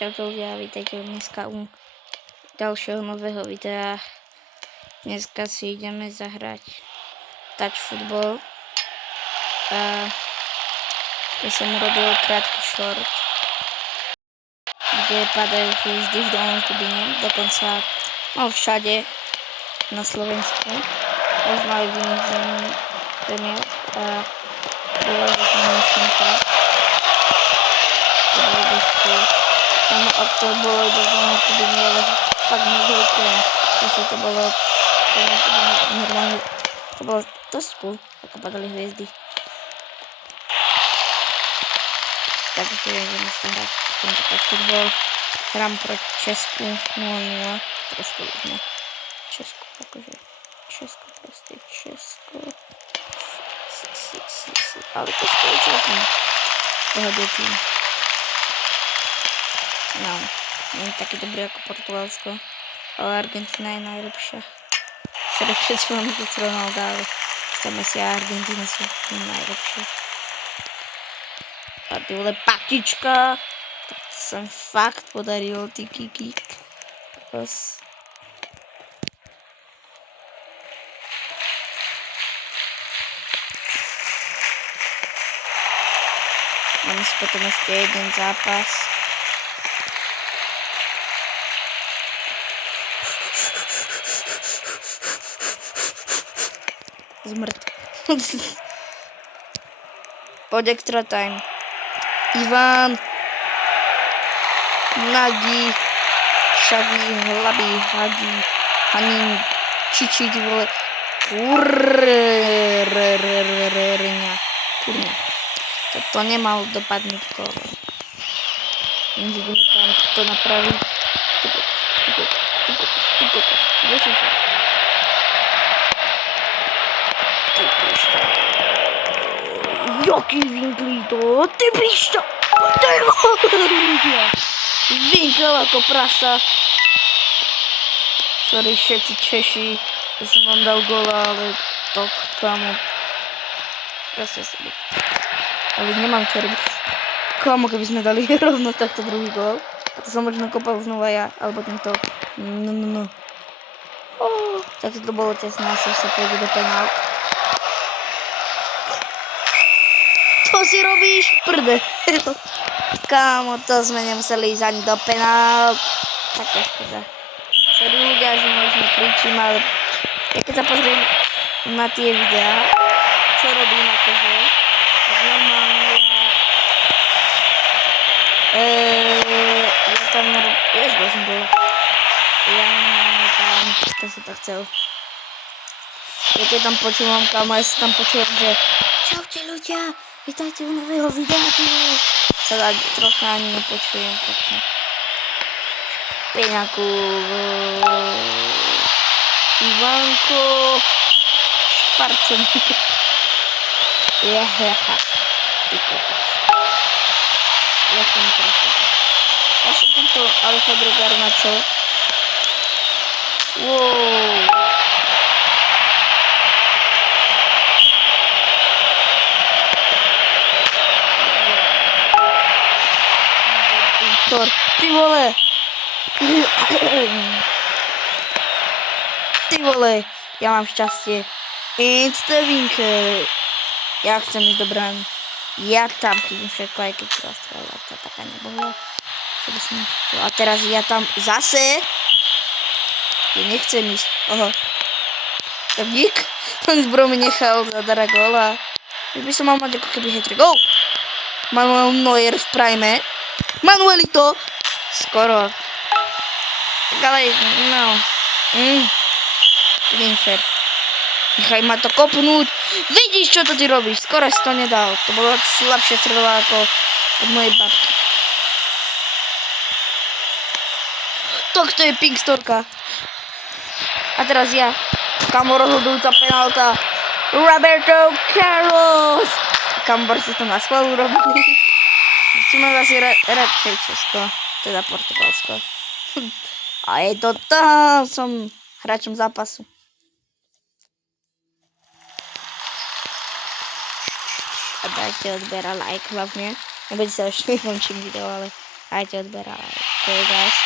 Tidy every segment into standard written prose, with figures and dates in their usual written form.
Čaute ľudia, vítajte dneska u ďalšieho nového videa. Dneska si ideme zahrať touch football. Ja som urobil krátky short, kde padajú hviezdy v Dolnom Kubíne, dokonca všade na Slovensku, možno aj v iných zemiach. Bolo to Nemčanka. To bolo dosť cool. Ak to bolo iba v Dolnom Kubíne, ale fakt nedoľkujem. Proste to bolo normálne, to bolo dosť cool, ako padali hviezdy. Takže ideme sa hrať tento touch football. Hrám proti Česku 0-0. Trošku sme Česku, akože Česko, proste Česko. Ale to je celkom pohode tým. No, nie je taký dobrý ako Portugalsko, ale Argentina je najlepšia. Sorry, všetci mám keď Ronaldo, ale tam Messi a Argentina sú najlepšie. A ty vole patička, to som fakt podaril, ty kikík. Máme si potom ešte jeden zápas. Zmrt. Pod extra time. Ivan. Nagi. Šavi. Hlabi. Hagi. Hanin. Čiči, ty vole. Kurňa. Toto nemal dopadnúť kolo. Ideme tam to napraviť. Ty pišťa. Jaký vinklí to? Ty pišťa. Ty ľudia. Vinkl ako prasa. Sorry všetci Češi, že som vám dal gola, ale to kamo. Proste sa byť. Ale nemám čo robiť. Kamo, keby sme dali rovno takto druhý gól. A to som možno kopal znova ja, alebo tento. No. Tak to bolo tesné, asi sa pôjde do penál. To si robíš, prde. Kámo, to sme nemuseli ísť ani do penál. Taká škoda. Sorry ľudia, že možno kričím, ale ja keď sa pozriem na tie videá, čo robím akože, tak normálne ja tam som bol. Ja normálne tam, to si to chcel. Ja keď tam počúvam, kámo, ja si tam počúvam, že čaute ľudia, vítajte u nového videa, ty vole. Sa tak trocha ani nepočujem, takže. Peňaku. Ivanko. Šparcem. Jeheha. Ty kokos. Ja som trošku. Ja som tento Alejandro Garnacho. Wow. Ty vole. Ty vole. Ja mám šťastie. Insta-vinkel. Ja chcem ísť do brány. Ja tam chytím všetko, aj keď rozstrela. To taká nebohla. A teraz ja tam zase. Ja nechcem ísť. Oho. Tak dík. On zbro mi nechal zadara góla. By som mal mať ako keby hat-trick. Go! Manuel Neuer v prime. Manuelito. Skoro. Tak ale, no. Linfer. Nechaj ma to kopnúť. Vidíš, čo to ty robíš? Skoro si to nedal. To bolo slabšie stredová ako od mojej babky. To je pink storka. A teraz ja. Kamo rozhodujúca penálta. Roberto Carlos. Kamo si to na schvál urobili. Musíme asi radšej Česko. Teda Portugalsko. A je to tam. Som hráčom zápasu. A dajte odber a like hlavne. Nebudete sa ešte končím video, ale dajte odber a like. Okay, guys.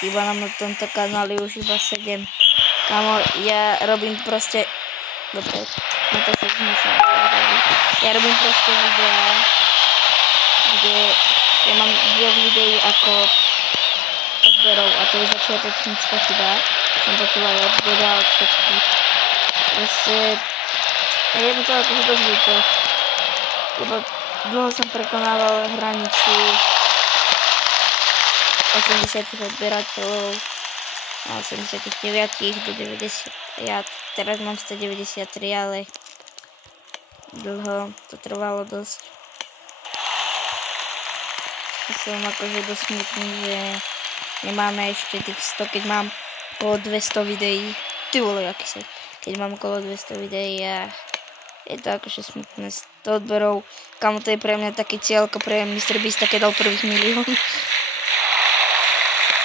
Chýba nám na tomto kanáli už iba 7. Kamo, ja robím proste... Dobre, na to sa zmysel. Ja robím proste videá, kde ja mám viac videí ako odberov a to je začiatočnícka chyba. Som počula viac dodal od všetkých. Proste... Je mi to akože dosť ľúto. Lebo dlho som prekonával hranicu 80 odberateľov a 89 do 90. Ja teraz mám 193, ale dlho to trvalo dosť. Som akože dosť smutný, že nemáme ešte tých 100, keď mám okolo 200 videí. Ty vole, aký sa. Keď mám okolo 200 videí a je to akože smutné. 100 odberov. Kamo, to je pre mňa taký cieľ, ako pre Mr. Beast, keď dal prvých 1 000 000.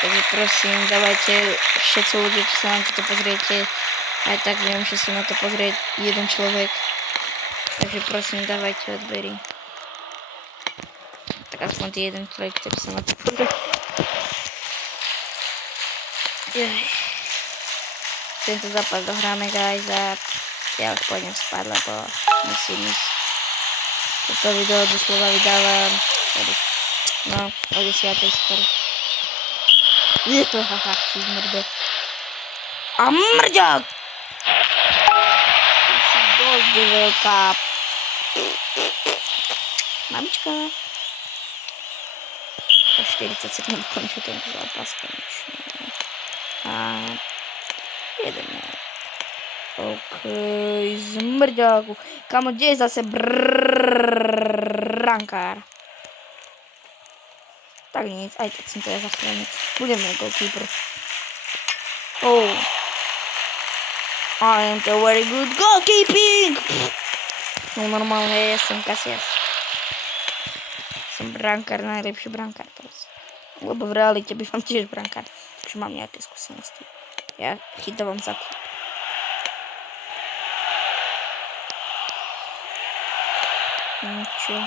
Takže prosím, dávajte všetci ľudia, čo sa na to pozriete. Aj tak viem, že sa na to pozrieť jeden človek. Takže prosím, dávajte odbery. Tak aspoň ty jeden človek, ktorý sa na to pozrie. Tento zápas dohráme, guys, a ja už pôjdem spať, lebo musím ísť. Toto video doslova vydávam no, o 10. skoro. Haha, si zmrde. A mrďak! Ty si dosť veľká. Mamička. O 40 sekúnd končí tento zápas konečne. A jedeme. Okej, zmrďaku. Kamo, kde je zase brankár? Tak nic, aj tak som to ja zachránil. Budeme goalkeeper. Oh. I am the very good goalkeeping! No normálne, ja som Kasias. Som brankár, najlepší brankár. Lebo v realite by som tiež brankár. Takže mám nejaké skúsenosti. Ja chytávam za klub. Čo?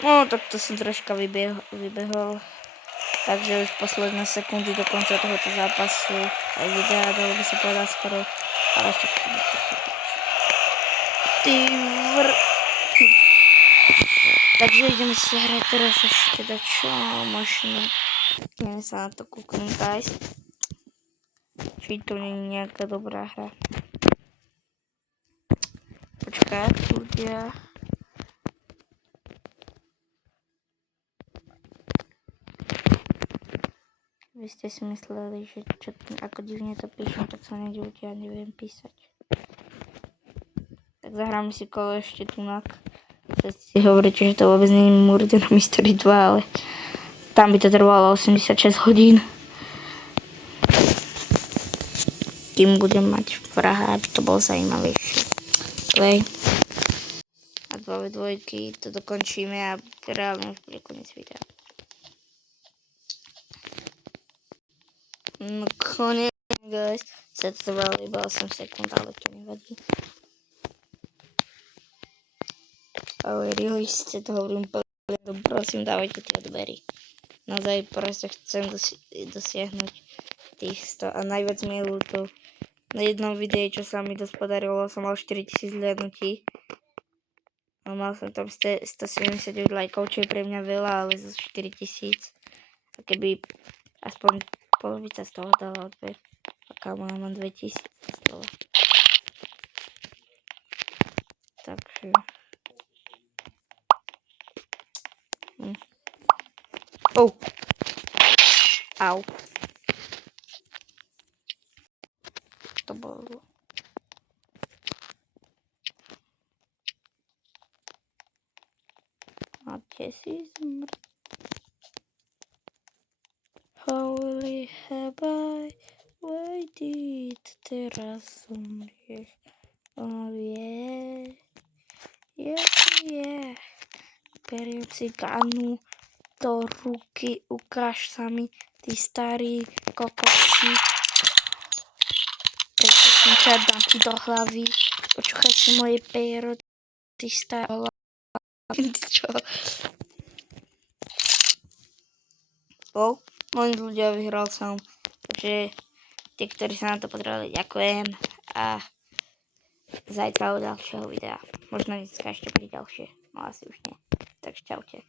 No, tak to som troška vybehol. Takže už posledné sekundy do konca tohoto zápasu. Aj videa, dalo by sa povedať skoro. Ale ešte to bude trochu. Ty vr... Takže ideme si hrať teraz ešte dačo. Možno. Ideme sa na to kúknúť, guys. Či to nie je nejaká dobrá hra. Počkaj, ľudia. Vy ste si mysleli, že čo, ako divne to píšem, tak sa nedivte, ja neviem písať. Tak zahráme si kolo ešte tunak. Si hovoríte, že to vôbec nie je Murder Mystery 2, ale tam by to trvalo 86 hodín. Kým budem mať vraha, aby to bolo zaujímavejšie. Play. A 2v2 to dokončíme a reálne už bude koniec videa. No koniec, guys. Sa to trvalo iba 8 sekúnd, ale to nevadí. Ale really ste to hovorím povedať, prosím, dávajte tie odbery. Naozaj proste chcem dosiahnuť tých 100 a najviac mi je ľúto. Na jednom videu, čo sa mi dosť podarilo, som mal 4000 zhliadnutí. A mal som tam 179 lajkov, čo je pre mňa veľa, ale zo 4000. A keby aspoň polovica z toho dala odber. A kámo, ja mám 2000 z toho. Takže... Oh! Au. To bolo. A kde si zmrt? Holy have I waited, teraz zomrieš. Oh yeah. Yeah, yeah. Beriem cigánu do ruky, ukáž sa mi, ty starý kokosí. Keď ťa dám ti do hlavy, Počúchajte moje pero, ty stála. Čo? Môj ľudia vyhral som. Takže tí, ktorí sa na to potrebovali, ďakujem. A zajtra u ďalšieho videa. Možno dneska ešte bude ďalšie. No asi už nie. Takže čaute.